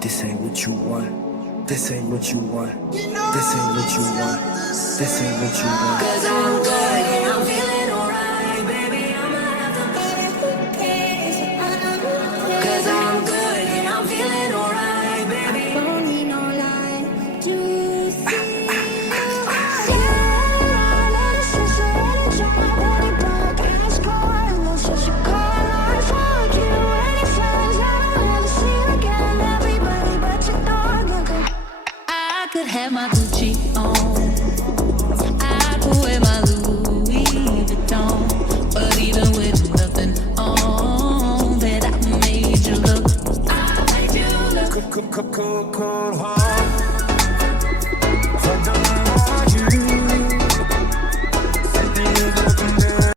This ain't what you want. This ain't what you want. This ain't what you want. This ain't what you want. 'Cause I'm good and I'm feeling